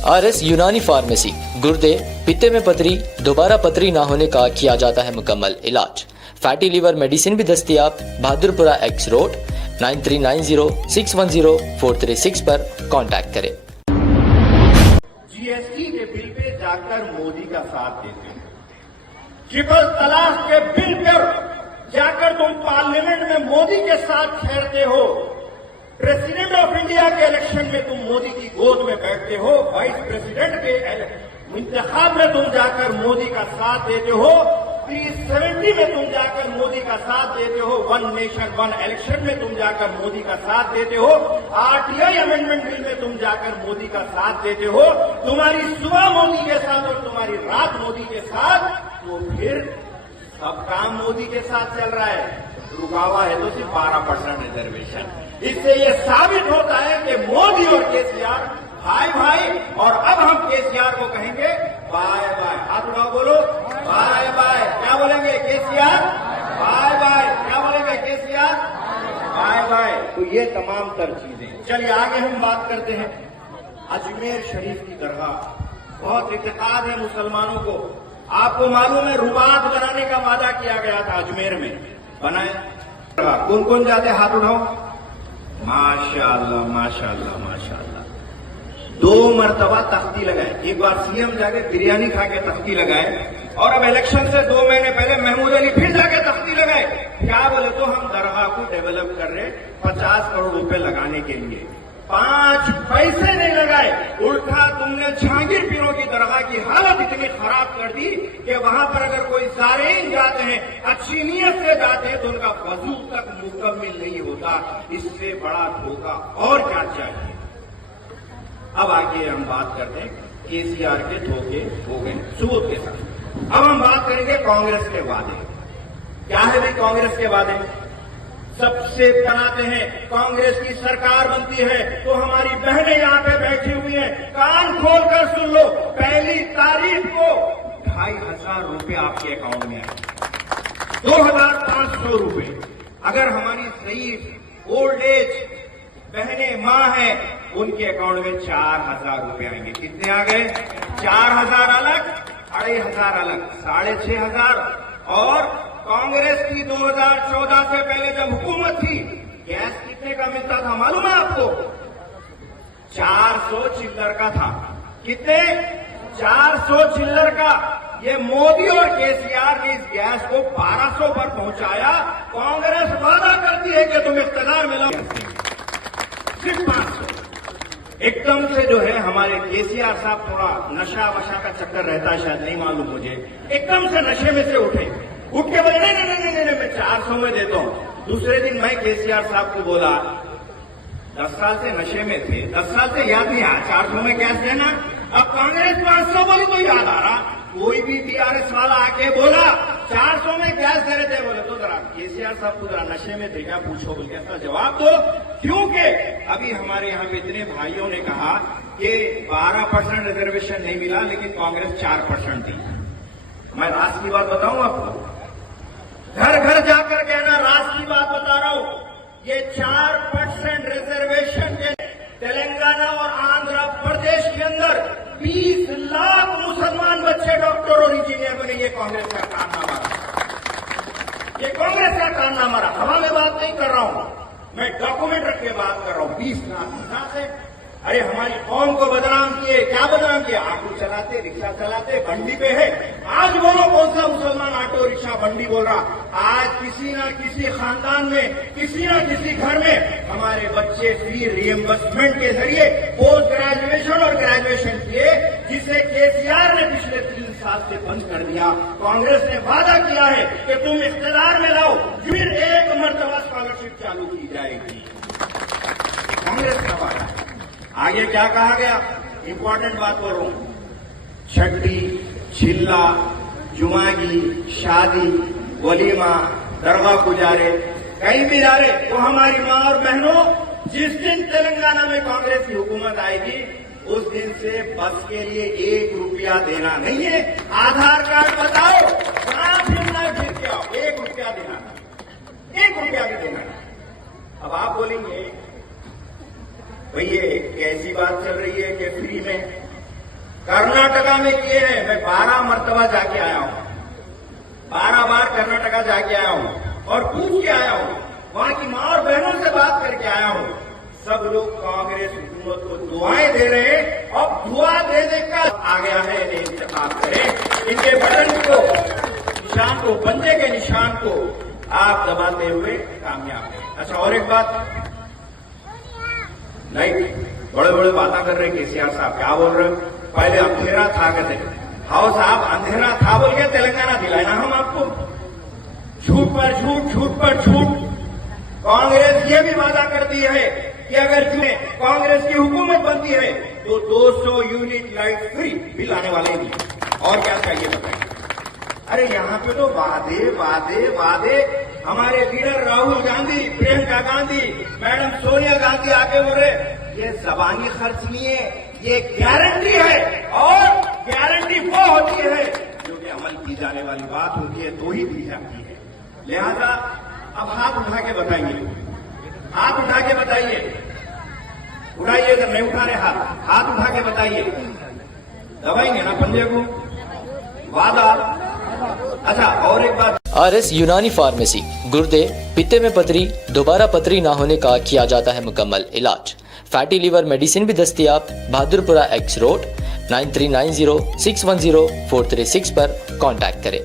RS यूनानी pharmacy, गुर्दे, पित्ते में पथरी, दोबारा पथरी ना होने का किया जाता है मुकम्मल इलाज। फैटी लीवर मेडिसिन भी दस्तयाब। बहादुरपुरा एक्स रोड 9390610436 पर कांटेक्ट करें। जीएसटी के बिल पे जाकर मोदी का साथ देते हैं। ट्रिपल तलाक के बिल पर जाकर तुम पार्लियामेंट में मोदी के साथ ठहरते हो। प्रेसिडेंट ऑफ इंडिया के इलेक्शन में तुम मोदी की गोद में बैठते हो। वाइस प्रेसिडेंट के इंतखाब में तुम जाकर मोदी का साथ देते हो। 370 में तुम जाकर मोदी का साथ देते हो। वन नेशन वन इलेक्शन में तुम जाकर मोदी का साथ देते हो। RTI अमेंडमेंट बिल में तुम जाकर मोदी का साथ देते हो। तुम्हारी सुबह मोदी के साथ और तुम्हारी रात मोदी के साथ, तो फिर सब काम मोदी के साथ चल रहा है। रुका हुआ है तो सिर्फ 12% रिजर्वेशन। इससे ये साबित होता है कि मोदी और केसीआर भाई भाई, और अब हम केसीआर को कहेंगे बाय बाय। हाथ उठाओ, बोलो बाय बाय। क्या बोलेंगे? KCR bye bye. क्या बोलेंगे? KCR bye bye. तो ये तमाम तर चीजें। चलिए आगे हम बात करते हैं। अजमेर शरीफ की दरगाह बहुत इत्तेकाद है मुसलमानों को। आपको मालूम है रुबात बनाने का वादा किया गया था, अजमेर में बनाए। कौन कौन जाते? हाथ उठाओ। माशाअल्लाह माशाअल्लाह माशाअल्लाह। 2 मरतबा तख्ती लगाए। एक बार सीएम जाके बिरयानी खा के तख्ती लगाए, और अब इलेक्शन से 2 महीने पहले महमूद अली फिर जाके तख्ती लगाए। क्या बोले? तो हम दरगाह को डेवलप कर रहे, 50 करोड़ रुपए लगाने के लिए। 5 पैसे नहीं लगाए। उल्टा तुमने जहांगीर पीरों की दरगाह की हालत इतनी खराब कर दी कि वहां पर अगर कोई ज़ायरीन जाते हैं, अच्छी नीयत से जाते हैं, तो उनका वजू तक मुकम्मिल नहीं होता। इससे बड़ा धोखा और क्या चाहिए? अब आगे हम बात करते हैं केसीआर के धोखे हो गए सबूत के साथ। अब हम बात करेंगे कांग्रेस के वादे। क्या है भाई कांग्रेस के वादे? सबसे बनाते हैं कांग्रेस की सरकार बनती है तो हमारी बहनें यहां पे बैठी हुई हैं, कान खोलकर सुन लो। 1 तारीख को 2500 रुपए आपके अकाउंट में आए, 2500 रुपए। अगर हमारी सही ओल्ड एज बहनें मां हैं, उनके अकाउंट में 4000 रुपए आएंगे। कितने आ गए? 4000 अलग, 2500 अलग, 6500। और कांग्रेस की 2014 से पहले जब हुकूमत थी, गैस कितने का मिलता था मालूम है आपको? 400 चिल्लर का था। कितने? 400 चिल्लर का। ये मोदी और केसीआर ने इस गैस को 1200 पर पहुंचाया। कांग्रेस वादा करती है कि तुम इख्तियार में लाओ, सिर्फ 500। एकदम से जो है हमारे केसीआर साहब, थोड़ा नशा वशा का चक्कर रहता है शायद, नहीं मालूम मुझे, एकदम से नशे में से उठ के बोले नहीं नहीं नहीं नहीं, मैं 400 में देता हूं। दूसरे दिन मैं केसीआर साहब को बोला, 10 साल से नशे में थे, 10 साल से याद नहीं आया 400 में कैश देना। अब कांग्रेस 500 बोली तो याद आ रहा। कोई भी बीआरएस वाला आके बोला 400 में कैश दे रहे थे, बोले तो जरा केसीआर साहब को जरा नशे में थे क्या पूछो, बोल के ऐसा जवाब दो। क्योंकि अभी हमारे यहाँ पे इतने भाइयों ने कहा कि 12% रिजर्वेशन नहीं मिला, लेकिन कांग्रेस 4% दी। मैं राज की बात बताऊं आपको, घर घर जाकर कहना राज की बात बता रहा हूं। ये 4% रिजर्वेशन के तेलंगाना और आंध्र प्रदेश के अंदर 20 लाख मुसलमान बच्चे डॉक्टर और इंजीनियर बने। ये कांग्रेस का कारनामा रहा, ये कांग्रेस का कारनामा रहा। हवा में बात नहीं कर रहा हूं, मैं डॉक्यूमेंट रख के बात कर रहा हूं। 20 लाख कहां से? अरे हमारी कौम को बदनाम किए। क्या बदनाम किया? ऑटो चलाते, रिक्शा चलाते, बंडी पे है। आज बोलो कौन सा मुसलमान ऑटो रिक्शा बंडी बोल रहा? आज किसी ना किसी खानदान में, किसी ना किसी घर में हमारे बच्चे फ्री रिएम्बर्समेंट के जरिए पोस्ट ग्रेजुएशन और ग्रेजुएशन किए, जिसे केसीआर ने पिछले 3 साल से बंद कर दिया। कांग्रेस ने वादा किया है कि तुम इख्तियार में लाओ, फिर 1 मरतबा स्कॉलरशिप चालू की जाएगी। कांग्रेस का वादा है। आगे क्या कहा गया? इंपॉर्टेंट बात बोल रहा हूं। छठी, चिल्ला, जुमागी, शादी, वलीमा, दरगाह गुजारे, कहीं भी जा रहे तो हमारी मां और बहनों, जिस दिन तेलंगाना में कांग्रेस की हुकूमत आएगी, उस दिन से बस के लिए 1 रुपया देना नहीं है। आधार कार्ड बताओ, कहां फिरना फिर के आओ, 1 रुपया देना, 1 रुपया भी देना। अब आप बोलेंगे भाई ये कैसी बात चल रही है कि फ्री में? कर्नाटका में किए हैं। मैं 12 मरतबा जाके आया हूं, 12 बार कर्नाटका जाके आया हूं और पूछ के आया हूं, वहां की मां और बहनों से बात करके आया हूं। सब लोग कांग्रेस हुकूमत को दुआएं दे रहे हैं और दुआ दे देकर आ गया है। इन्हें इंतखाब करें, इनके बटन को, निशान को, बंदे के निशान को आप दबाते हुए कामयाब हैं। अच्छा, और एक बात, नहीं बड़े बड़े बातें कर रहे हैं केसीआर साहब, क्या बोल रहे हो? पहले अंधेरा था, कहते हाउ साहब अंधेरा था बोल के तेलंगाना दिलाए ना हम आपको। झूठ पर झूठ, झूठ पर झूठ। कांग्रेस ये भी वादा करती है कि अगर कांग्रेस की हुकूमत बनती है तो 200 यूनिट लाइट फ्री बिल आने वाले भी। और क्या चाहिए बताइए? अरे यहाँ पे तो वादे वादे वादे। हमारे लीडर राहुल गांधी, प्रियंका गांधी, मैडम सोनिया गांधी आके बोले ये जबानी खर्च नहीं है, ये गारंटी है। और गारंटी वो होती है जो कि अमल की जाने वाली बात होती है तो ही दी जाती है। लिहाजा अब हाथ उठा के बताइए, हाथ उठा के बताइए, उठाइए, अगर नहीं उठा रहे हाथ उठा के बताइए, दबाएंगे ना पंजे को? वादा। अच्छा, और एक बात, RS यूनानी फार्मेसी, गुर्दे, पित्ते में पथरी, दोबारा पथरी ना होने का किया जाता है मुकम्मल इलाज। फैटी लीवर मेडिसिन भी दस्तयाब। बहादुरपुरा X रोड 9390610436 पर कांटेक्ट करें।